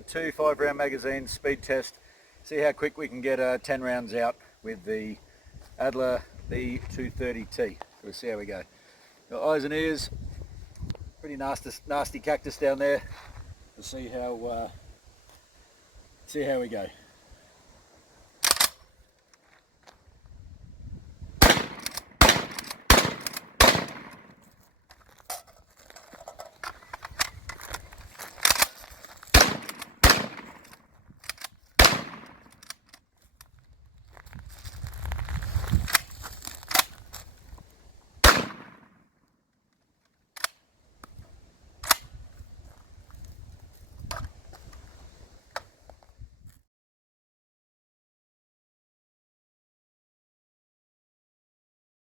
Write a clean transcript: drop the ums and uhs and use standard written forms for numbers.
two 5-round magazines, speed test, see how quick we can get 10 rounds out with the Adler B230t. We'll see how we go. Got eyes and ears, pretty nasty cactus down there. We'll see how we go.